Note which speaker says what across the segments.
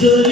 Speaker 1: ജോലി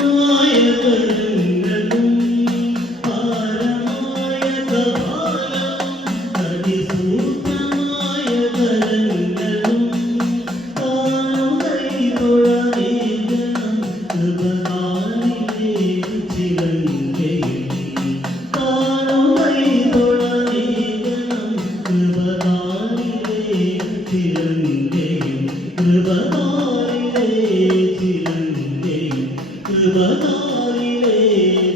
Speaker 1: തിരുനിന്റെയും കൃപനാളിലെ തിരുനിന്റെയും കൃപനാളിലെ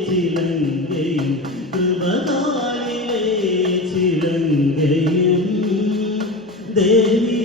Speaker 1: തിരുനിന്റെയും കൃപനാളിലെ തിരുനിന്റെയും ദേവി